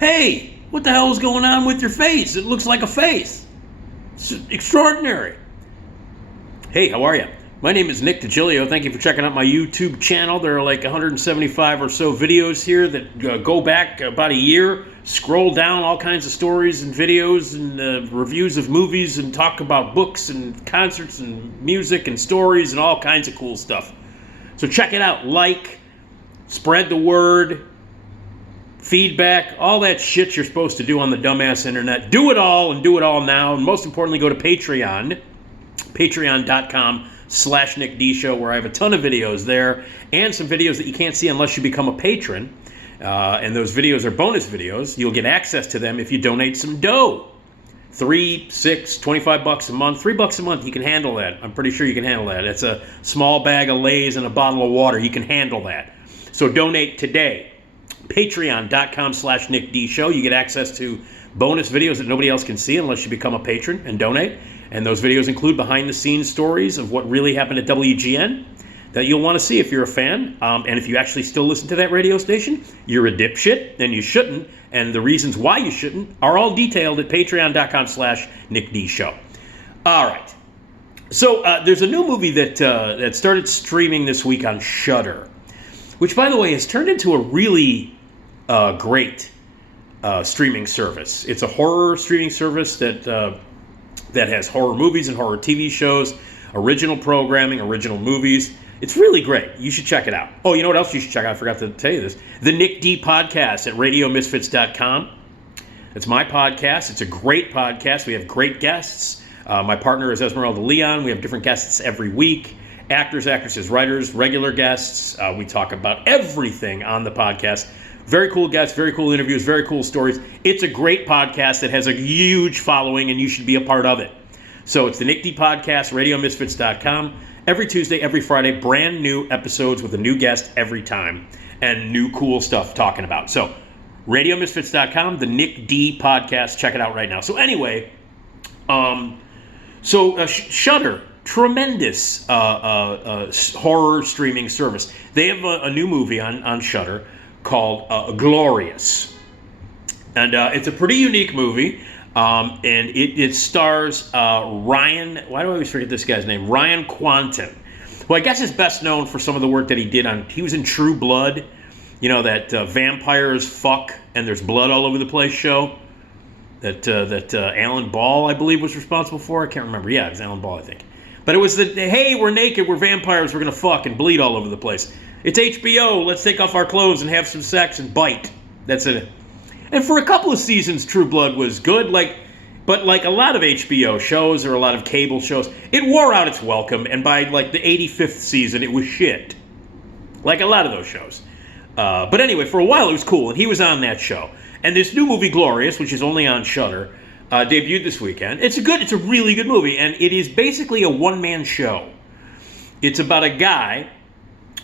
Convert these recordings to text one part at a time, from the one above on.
Hey, what the hell is going on with your face? It looks like a face. It's extraordinary. Hey, how are you? My name is Nick Digilio. Thank you for checking out my YouTube channel. There are like 175 or so videos here that go back about a year. Scroll down all kinds of stories and videos and reviews of movies and talk about books and concerts and music and stories and all kinds of cool stuff. So check it out. Like, spread the word, feedback, all that shit you're supposed to do on the dumbass internet. Do it all and do it all now. And most importantly, go to Patreon, patreon.com/Nick D Show, where I have a ton of videos there and some videos that you can't see unless you become a patron. And those videos are bonus videos. You'll get access to them if you donate some dough. $3, $6, $25 a month. $3 a month, you can handle that. I'm pretty sure you can handle that. It's a small bag of Lay's and a bottle of water. You can handle that. So donate today. Patreon.com/Nick D Show. You get access to bonus videos that nobody else can see unless you become a patron and donate. And those videos include behind-the-scenes stories of what really happened at WGN that you'll want to see if you're a fan. And if you actually still listen to that radio station, you're a dipshit, and you shouldn't. And the reasons why you shouldn't are all detailed at patreon.com/Nick D Show. All right. So there's a new movie that started streaming this week on Shudder, which, by the way, has turned into a really great streaming service. It's a horror streaming service that has horror movies and horror TV shows, original programming, original movies. It's really great. You should check it out. Oh, you know what else you should check out? I forgot to tell you this. The Nick D Podcast at radiomisfits.com. It's my podcast. It's a great podcast. We have great guests. My partner is Esmeralda Leon. We have different guests every week. Actors, actresses, writers, regular guests. We talk about everything on the podcast. Very cool guests, very cool interviews, very cool stories. It's a great podcast that has a huge following, and you should be a part of it. So it's the Nick D Podcast, radiomisfits.com. Every Tuesday, every Friday, brand new episodes with a new guest every time, and new cool stuff talking about. So radiomisfits.com, the Nick D Podcast. Check it out right now. So anyway, Shudder. Tremendous horror streaming service. They have a new movie on Shudder called Glorious. And it's a pretty unique movie. And it stars Ryan, why do I always forget this guy's name? Ryan Quanten. Well, I guess he's best known for some of the work that he did he was in True Blood, you know, that vampires fuck and there's blood all over the place show that Alan Ball, I believe, was responsible for. I can't remember. Yeah, it was Alan Ball, I think. But it was hey, we're naked, we're vampires, we're going to fuck and bleed all over the place. It's HBO, let's take off our clothes and have some sex and bite. That's it. And for a couple of seasons, True Blood was good, but like a lot of HBO shows or a lot of cable shows, it wore out its welcome, and by like the 85th season, it was shit. Like a lot of those shows. But anyway, for a while it was cool, and he was on that show. And this new movie, Glorious, which is only on Shudder, debuted this weekend. It's a really good movie, and it is basically a one-man show. It's about a guy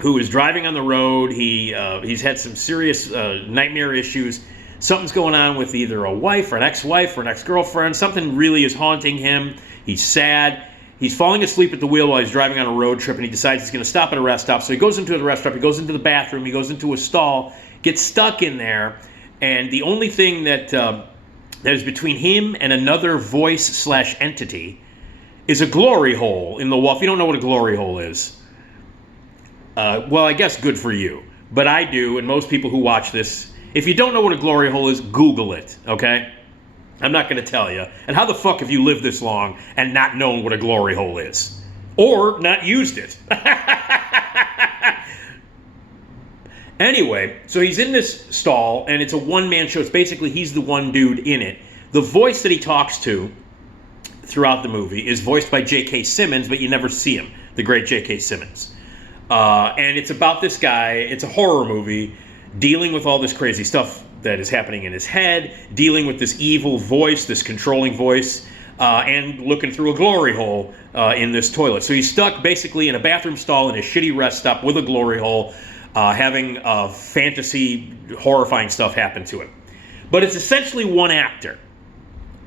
who is driving on the road. He's had some serious nightmare issues. Something's going on with either a wife or an ex-wife or an ex-girlfriend. Something really is haunting him. He's sad. He's falling asleep at the wheel while he's driving on a road trip, and he decides he's going to stop at a rest stop. So he goes into the rest stop. He goes into the bathroom. He goes into a stall, gets stuck in there, and the only thing that is between him and another voice/entity is a glory hole in the wall. If you don't know what a glory hole is, well, I guess good for you. But I do, and most people who watch this, if you don't know what a glory hole is, Google it, okay? I'm not going to tell you. And how the fuck have you lived this long and not known what a glory hole is? Or not used it? Anyway, so he's in this stall, and it's a one-man show. It's basically he's the one dude in it. The voice that he talks to throughout the movie is voiced by J.K. Simmons, but you never see him, the great J.K. Simmons. And it's about this guy. It's a horror movie dealing with all this crazy stuff that is happening in his head, dealing with this evil voice, this controlling voice, and looking through a glory hole in this toilet. So he's stuck basically in a bathroom stall in a shitty rest stop with a glory hole, having fantasy, horrifying stuff happen to him. But it's essentially one actor.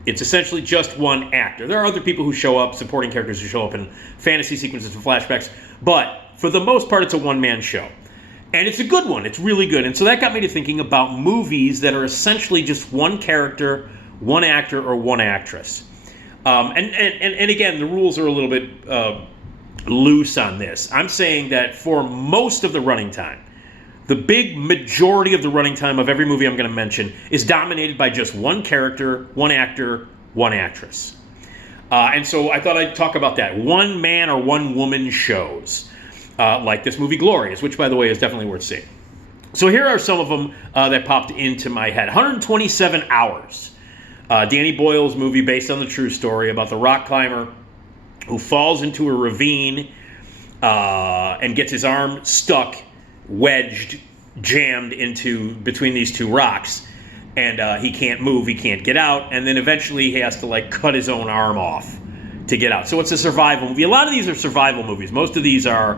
It's essentially just one actor. There are other people who show up, supporting characters who show up in fantasy sequences and flashbacks, but for the most part, it's a one-man show. And it's a good one. It's really good. And so that got me to thinking about movies that are essentially just one character, one actor, or one actress. And again, the rules are a little bit loose on this. I'm saying that for most of the running time, the big majority of the running time of every movie I'm going to mention is dominated by just one character, one actor, one actress. And so I thought I'd talk about that. One man or one woman shows. Like this movie Glorious, which, by the way, is definitely worth seeing. So here are some of them that popped into my head. 127 Hours. Danny Boyle's movie based on the true story about the rock climber who falls into a ravine and gets his arm stuck, wedged, jammed into between these two rocks. And he can't move, he can't get out. And then eventually he has to cut his own arm off to get out. So it's a survival movie. A lot of these are survival movies. Most of these are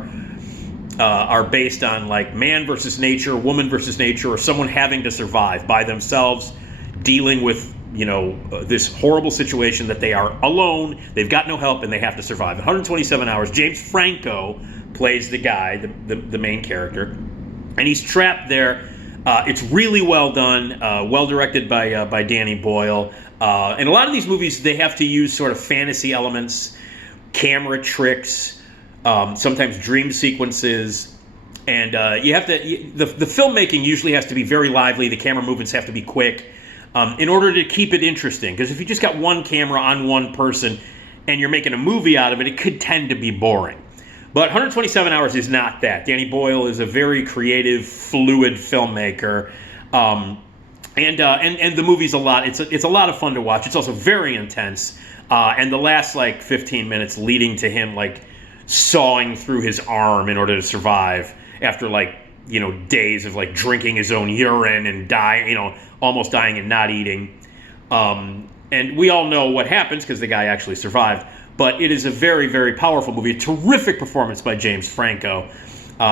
based on man versus nature, woman versus nature, or someone having to survive by themselves, dealing with this horrible situation that they are alone, they've got no help, and they have to survive. 127 Hours. James Franco plays the guy, the main character, and he's trapped there. It's really well done, well directed by Danny Boyle. And a lot of these movies, they have to use sort of fantasy elements, camera tricks, sometimes dream sequences, and you have to. The filmmaking usually has to be very lively. The camera movements have to be quick in order to keep it interesting. Because if you just got one camera on one person and you're making a movie out of it, it could tend to be boring. But 127 Hours is not that. Danny Boyle is a very creative, fluid filmmaker. And the movie's a lot. It's a lot of fun to watch. It's also very intense. And the last 15 minutes leading to him sawing through his arm in order to survive after days of drinking his own urine and dying, almost dying and not eating. And we all know what happens because the guy actually survived. But it is a very, very powerful movie. A terrific performance by James Franco.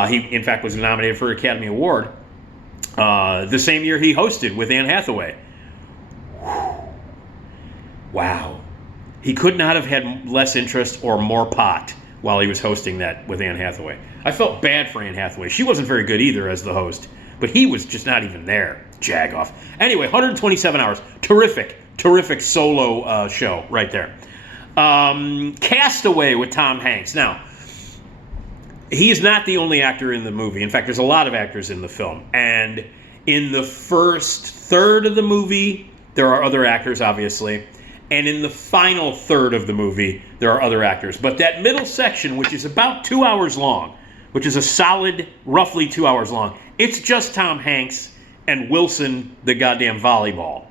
He, in fact, was nominated for an Academy Award the same year he hosted with Anne Hathaway. Wow. He could not have had less interest or more pot while he was hosting that with Anne Hathaway. I felt bad for Anne Hathaway. She wasn't very good either as the host, but he was just not even there. Jag-off. Anyway, 127 Hours. Terrific solo show right there. Castaway with Tom Hanks. Now, he is not the only actor in the movie. In fact, there's a lot of actors in the film. And in the first third of the movie, there are other actors, obviously. And in the final third of the movie, there are other actors. But that middle section, which is about 2 hours long, which is a solid, roughly 2 hours long, it's just Tom Hanks and Wilson, the goddamn volleyball.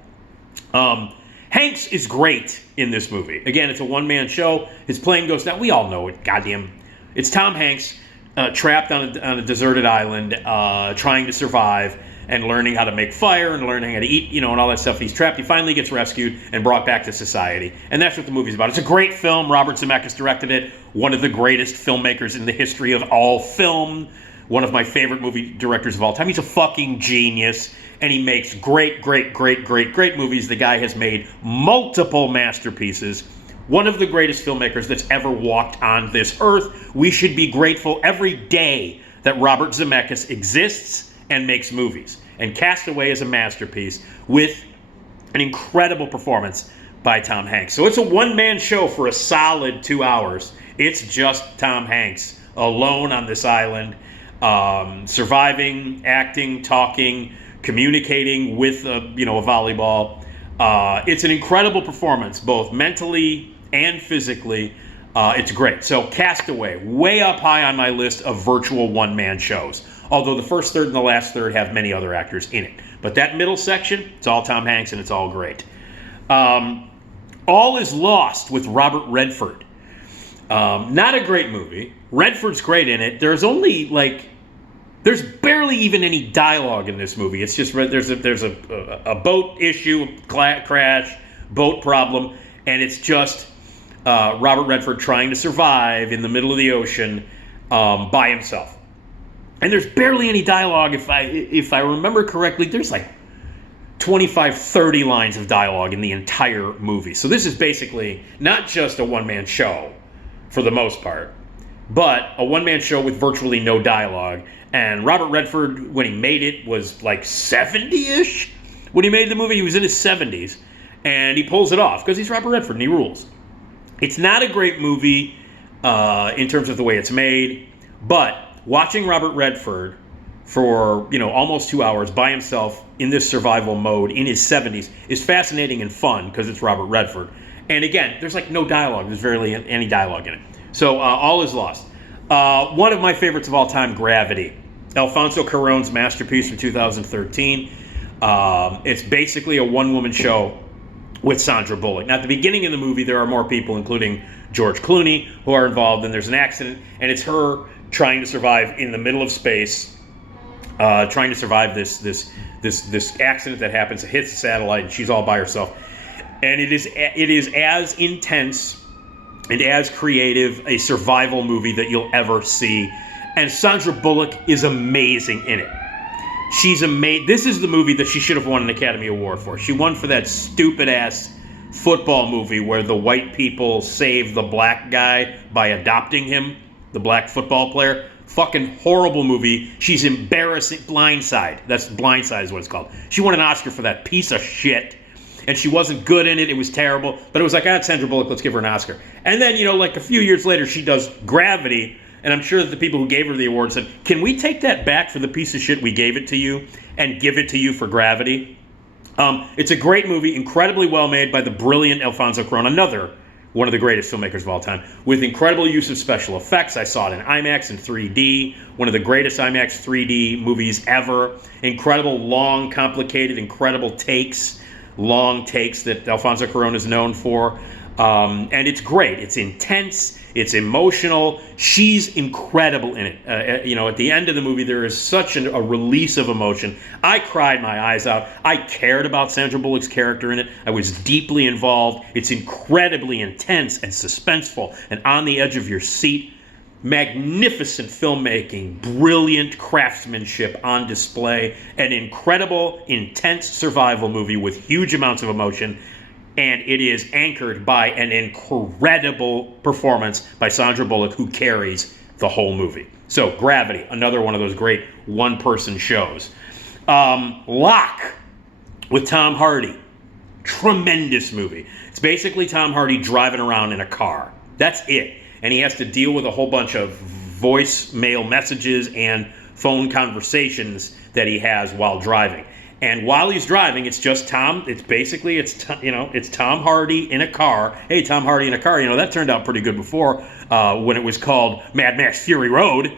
Hanks is great in this movie. Again, it's a one-man show. His plane goes down. We all know it. Goddamn. It's Tom Hanks trapped on a deserted island, trying to survive and learning how to make fire and learning how to eat, and all that stuff. He's trapped. He finally gets rescued and brought back to society. And that's what the movie's about. It's a great film. Robert Zemeckis directed it. One of the greatest filmmakers in the history of all film. One of my favorite movie directors of all time. He's a fucking genius. And he makes great movies. The guy has made multiple masterpieces. One of the greatest filmmakers that's ever walked on this earth. We should be grateful every day that Robert Zemeckis exists and makes movies. And Castaway is a masterpiece with an incredible performance by Tom Hanks. So it's a one-man show for a solid 2 hours. It's just Tom Hanks alone on this island, surviving, acting, talking, communicating with a volleyball. It's an incredible performance, both mentally and physically. It's great. So Castaway, way up high on my list of virtual one-man shows. Although the first third and the last third have many other actors in it. But that middle section, it's all Tom Hanks and it's all great. All Is Lost with Robert Redford. Not a great movie. Redford's great in it. There's only there's barely even any dialogue in this movie. It's just there's a boat issue, crash, boat problem, and it's just Robert Redford trying to survive in the middle of the ocean by himself. And there's barely any dialogue. If I remember correctly, there's 25, 30 lines of dialogue in the entire movie. So this is basically not just a one-man show for the most part. but a one-man show with virtually no dialogue. And Robert Redford, when he made it, was like 70-ish. When he made the movie, he was in his 70s. And he pulls it off because he's Robert Redford and he rules. It's not a great movie in terms of the way it's made, but watching Robert Redford for almost 2 hours by himself in this survival mode in his 70s is fascinating and fun because it's Robert Redford. And again, there's like no dialogue. There's barely any dialogue in it. So all is lost. One of my favorites of all time, Gravity. Alfonso Cuarón's masterpiece from 2013. It's basically a one-woman show with Sandra Bullock. Now, at the beginning of the movie, there are more people, including George Clooney, who are involved, and there's an accident, and it's her trying to survive in the middle of space, trying to survive this accident that happens. It hits the satellite, and she's all by herself. And it is as intense and as creative a survival movie that you'll ever see. And Sandra Bullock is amazing in it. She's amazing. This is the movie that she should have won an Academy Award for. She won for that stupid-ass football movie where the white people save the black guy by adopting him, the black football player. Fucking horrible movie. She's embarrassing. Blindside. That's Blindside is what it's called. She won an Oscar for that piece of shit. And she wasn't good in it. It was terrible. But it was like, it's Sandra Bullock. Let's give her an Oscar. And then, like a few years later, she does Gravity. And I'm sure that the people who gave her the award said, can we take that back for the piece of shit we gave it to you and give it to you for Gravity? It's a great movie, incredibly well made by the brilliant Alfonso Cuarón, another one of the greatest filmmakers of all time, with incredible use of special effects. I saw it in IMAX and 3D, one of the greatest IMAX 3D movies ever. Incredible, long, complicated, incredible takes, long takes that Alfonso Cuarón is known for. And it's great. It's intense. It's emotional. She's incredible in it. At the end of the movie, there is such a release of emotion. I cried my eyes out. I cared about Sandra Bullock's character in it. I was deeply involved. It's incredibly intense and suspenseful and on the edge of your seat. Magnificent filmmaking, brilliant craftsmanship on display, an incredible, intense survival movie with huge amounts of emotion. And it is anchored by an incredible performance by Sandra Bullock, who carries the whole movie. So, Gravity, another one of those great one-person shows. Locke with Tom Hardy. Tremendous movie. It's basically Tom Hardy driving around in a car. That's it. And he has to deal with a whole bunch of voicemail messages and phone conversations that he has while driving. And while he's driving, it's just Tom. It's basically, it's Tom Hardy in a car. Hey, Tom Hardy in a car. That turned out pretty good before when it was called Mad Max Fury Road.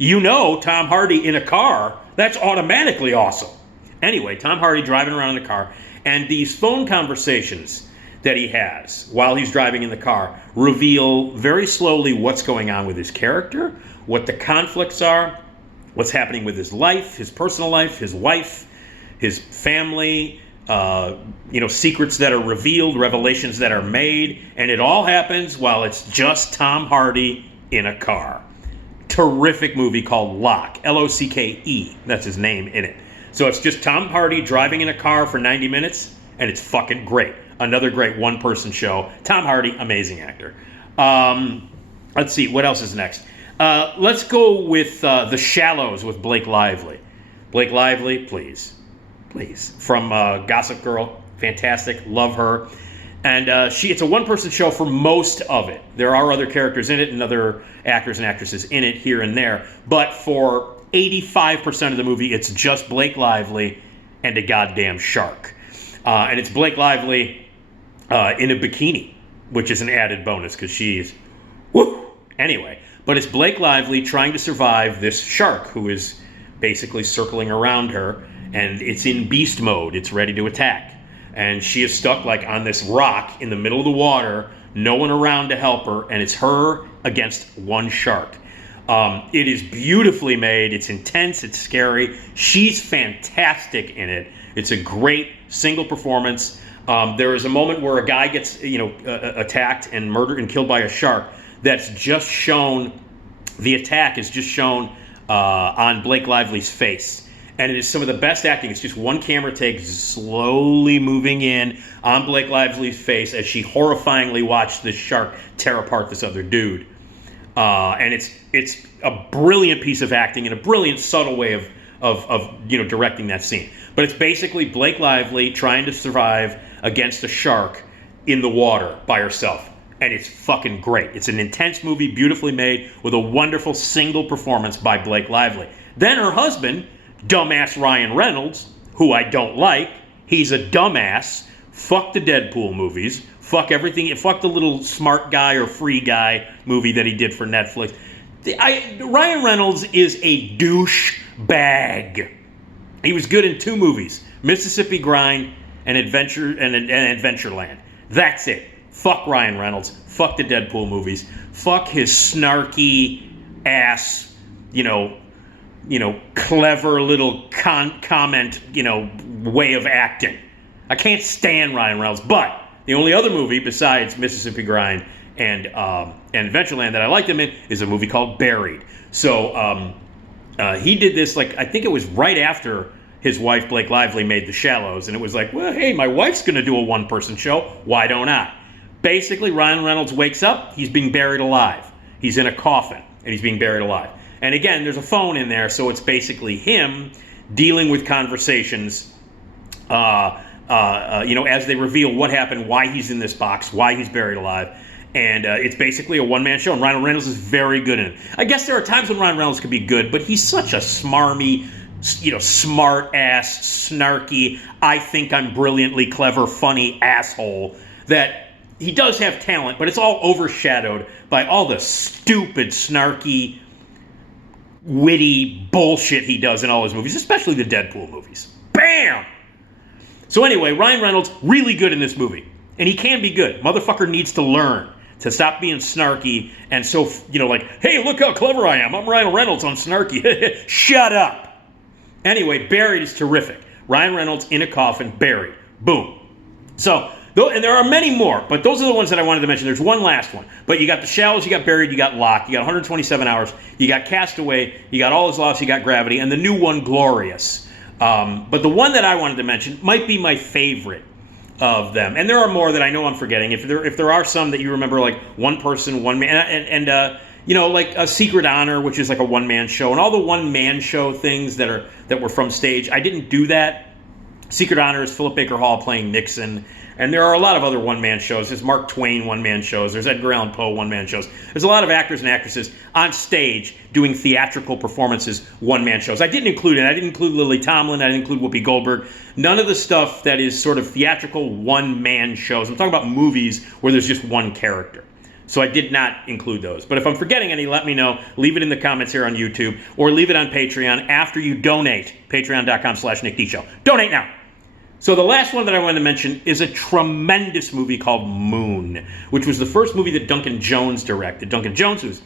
Tom Hardy in a car. That's automatically awesome. Anyway, Tom Hardy driving around in a car. And these phone conversations that he has while he's driving in the car reveal very slowly what's going on with his character, what the conflicts are, what's happening with his life, his personal life, his wife, his family, secrets that are revealed, revelations that are made, and it all happens while it's just Tom Hardy in a car. Terrific movie called Locke, L-O-C-K-E, that's his name in it. So it's just Tom Hardy driving in a car for 90 minutes, and it's fucking great. Another great one-person show. Tom Hardy, amazing actor. Let's see, what else is next? Let's go with The Shallows with Blake Lively. Blake Lively, please. From Gossip Girl, fantastic, love her. And it's a one-person show for most of it. There are other characters in it and other actors and actresses in it here and there. But for 85% of the movie, it's just Blake Lively and a goddamn shark. And it's Blake Lively in a bikini, which is an added bonus because she's, whoo! Anyway, but it's Blake Lively trying to survive this shark who is basically circling around her. And it's in beast mode. It's ready to attack. And she is stuck like on this rock in the middle of the water, no one around to help her, and it's her against one shark. It is beautifully made. It's intense. It's scary. She's fantastic in it. It's a great single performance. There is a moment where a guy gets attacked and murdered and killed by a shark. That's just shown. The attack is just shown on Blake Lively's face. And it is some of the best acting. It's just one camera take slowly moving in on Blake Lively's face as she horrifyingly watched this shark tear apart this other dude. and it's a brilliant piece of acting and a brilliant subtle way of directing that scene. But it's basically Blake Lively trying to survive against a shark in the water by herself. And it's fucking great. It's an intense movie, beautifully made, with a wonderful single performance by Blake Lively. Then her husband, dumbass Ryan Reynolds, who I don't like, he's a dumbass. Fuck the Deadpool movies. Fuck everything. Fuck the little smart guy or free guy movie that he did for Netflix. Ryan Reynolds is a douche bag. He was good in 2 movies, Mississippi Grind and Adventureland. That's it. Fuck Ryan Reynolds. Fuck the Deadpool movies. Fuck his snarky ass, clever little comment, way of acting. I can't stand Ryan Reynolds, but the only other movie besides Mississippi Grind and Adventureland that I liked him in is a movie called Buried. So he did this, I think it was right after his wife Blake Lively made The Shallows, and it was like, well, hey, my wife's going to do a one-person show. Why don't I? Basically, Ryan Reynolds wakes up, he's being buried alive. He's in a coffin, and he's being buried alive. And again, there's a phone in there, so it's basically him dealing with conversations, as they reveal what happened, why he's in this box, why he's buried alive. And it's basically a one-man show, and Ryan Reynolds is very good in it. I guess there are times when Ryan Reynolds could be good, but he's such a smarmy, smart-ass, snarky, I think I'm brilliantly clever, funny asshole that he does have talent, but it's all overshadowed by all the stupid, snarky, witty bullshit he does in all his movies, especially the Deadpool movies. Bam! So anyway, Ryan Reynolds, really good in this movie. And he can be good. Motherfucker needs to learn to stop being snarky and so, hey, look how clever I am. I'm Ryan Reynolds, I'm snarky. Shut up. Anyway, Buried is terrific. Ryan Reynolds in a coffin, buried. Boom. So, and there are many more, but those are the ones that I wanted to mention. There's one last one. But you got The Shallows, you got Buried, you got Locke, you got 127 Hours, you got Castaway, you got All Is Lost, you got Gravity, and the new one, Glorious. But the one that I wanted to mention might be my favorite of them. And there are more that I know I'm forgetting. If there are some that you remember, like One Person, One Man, and like A Secret Honor, which is like a one-man show, and all the one-man show things that were from stage. I didn't do that. Secret Honor is Philip Baker Hall playing Nixon. And there are a lot of other one-man shows. There's Mark Twain one-man shows. There's Edgar Allan Poe one-man shows. There's a lot of actors and actresses on stage doing theatrical performances, one-man shows. I didn't include it. I didn't include Lily Tomlin. I didn't include Whoopi Goldberg. None of the stuff that is sort of theatrical one-man shows. I'm talking about movies where there's just one character. So I did not include those. But if I'm forgetting any, let me know. Leave it in the comments here on YouTube or leave it on Patreon after you donate. Patreon.com/NickDShow. Donate now. So the last one that I wanted to mention is a tremendous movie called Moon, which was the first movie that Duncan Jones directed. Duncan Jones, who's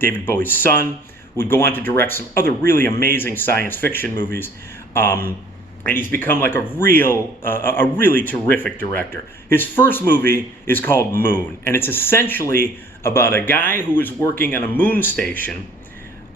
David Bowie's son, would go on to direct some other really amazing science fiction movies. And he's become like a really terrific director. His first movie is called Moon, and it's essentially about a guy who is working on a moon station.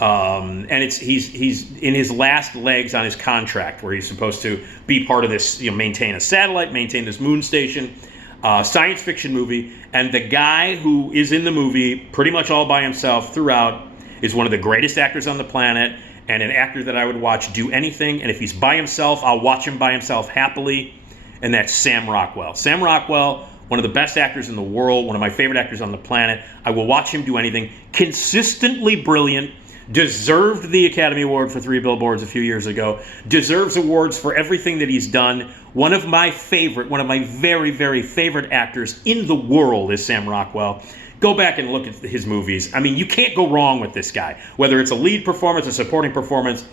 And he's in his last legs on his contract, where he's supposed to be part of this, maintain a satellite, maintain this moon station, science fiction movie. And the guy who is in the movie pretty much all by himself throughout is one of the greatest actors on the planet, and an actor that I would watch do anything. And if he's by himself, I'll watch him by himself happily. And that's Sam Rockwell. Sam Rockwell, one of the best actors in the world, one of my favorite actors on the planet. I will watch him do anything. Consistently brilliant. Deserved the Academy Award for 3 Billboards a few years ago. Deserves awards for everything that he's done. One of my very, very favorite actors in the world is Sam Rockwell. Go back and look at his movies. I mean, you can't go wrong with this guy. Whether it's a lead performance, a supporting performance,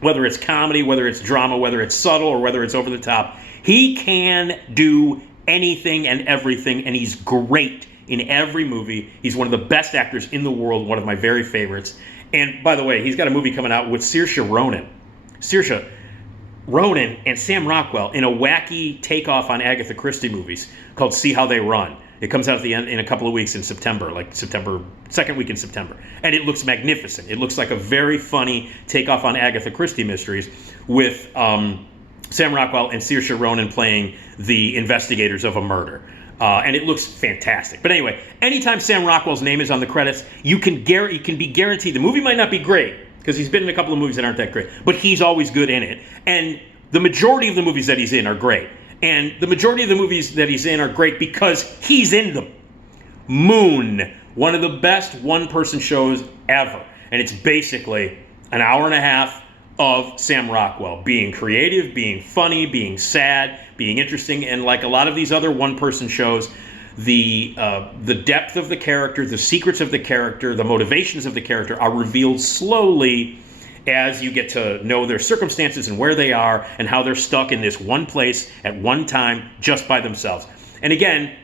whether it's comedy, whether it's drama, whether it's subtle, or whether it's over the top. He can do anything and everything, and he's great in every movie. He's one of the best actors in the world, one of my very favorites. And by the way, he's got a movie coming out with Saoirse Ronan. Saoirse Ronan and Sam Rockwell in a wacky takeoff on Agatha Christie movies called See How They Run. It comes out at the end in a couple of weeks in September, second week in September. And it looks magnificent. It looks like a very funny takeoff on Agatha Christie mysteries with Sam Rockwell and Saoirse Ronan playing the investigators of a murder. And it looks fantastic. But anyway, anytime Sam Rockwell's name is on the credits, you can be guaranteed the movie might not be great, because he's been in a couple of movies that aren't that great, but he's always good in it. And the majority of the movies that he's in are great. And the majority of the movies that he's in are great because he's in them. Moon, one of the best one-person shows ever. And it's basically an hour and a half of Sam Rockwell being creative, being funny, being sad, being interesting. And like a lot of these other one-person shows, the depth of the character, the secrets of the character, the motivations of the character are revealed slowly as you get to know their circumstances and where they are and how they're stuck in this one place at one time just by themselves. And again,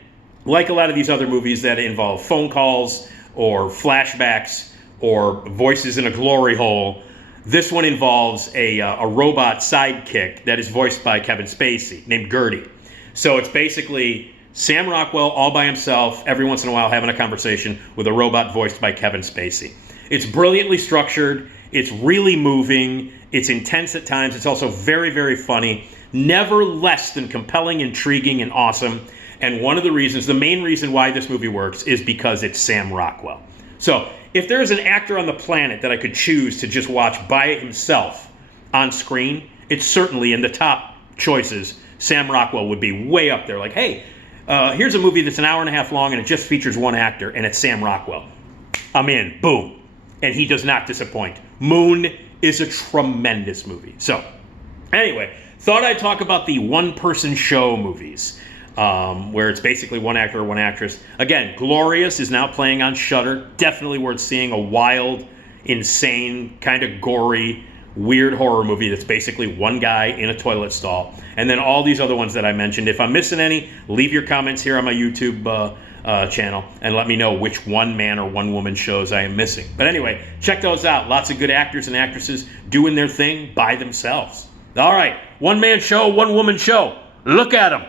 like a lot of these other movies that involve phone calls or flashbacks or voices in a glory hole, this one involves a robot sidekick that is voiced by Kevin Spacey named Gertie. So it's basically Sam Rockwell all by himself, every once in a while having a conversation with a robot voiced by Kevin Spacey. It's brilliantly structured. It's really moving. It's intense at times. It's also very, very funny. Never less than compelling, intriguing, and awesome. And one of the reasons, the main reason why this movie works is because it's Sam Rockwell. So if there is an actor on the planet that I could choose to just watch by himself on screen, it's certainly in the top choices. Sam Rockwell would be way up there. Like, hey, here's a movie that's an hour and a half long and it just features one actor and it's Sam Rockwell. I'm in. Boom. And he does not disappoint. Moon is a tremendous movie. So anyway, thought I'd talk about the one-person show movies. Where it's basically one actor or one actress. Again, Glorious is now playing on Shudder. Definitely worth seeing. A wild, insane, kind of gory, weird horror movie that's basically one guy in a toilet stall. And then all these other ones that I mentioned. If I'm missing any, leave your comments here on my YouTube channel and let me know which one man or one woman shows I am missing. But anyway, check those out. Lots of good actors and actresses doing their thing by themselves. All right, one man show, one woman show. Look at them.